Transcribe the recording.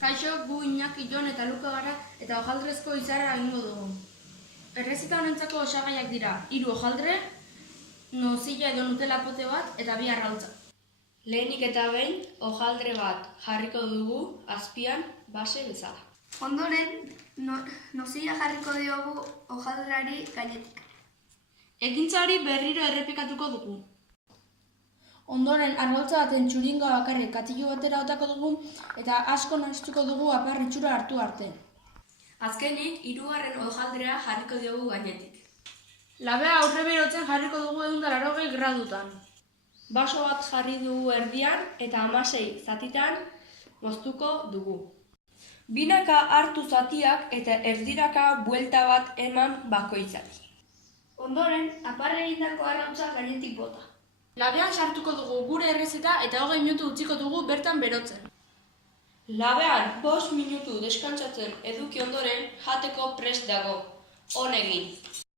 Kaixo, gu Iñaki, Jon eta Luka gara eta hojaldrezko izarra egingo dugu. Errezeta honentzako osagaiak dira 3 hojaldre, nozilla edo nutella pote bat eta 2 arrautza. Lehenik eta behin, hojaldre bat jarriko dugu azpian base bezala. Ondoren, nozilla jarriko diogu hojaldreari gainetik. Ekintza hori berriro errepikatuko dugu. Ondoren, arrautza baten txuringa bakarrik katilu batera botako dugu eta asko nahastuko dugu apar itxura hartu arte. Azkenik, 3. hojaldrea jarriko diogu gainetik. Labea aurre berotzen jarriko dugu 180 gradutan. Baso bat jarri dugu erdian eta 16 zatitan moztuko dugu. Binaka hartu zatiak eta erdiraka buelta bat eman bakoitzari. Ondoren, apar egindako arrautza gainetik bota. Labean sartuko dugu gure errezeta eta 20 minutu utziko dugu bertan berotzen. Labean 5 minutu deskantsatzen eduki ondoren jateko prest dago. On egin!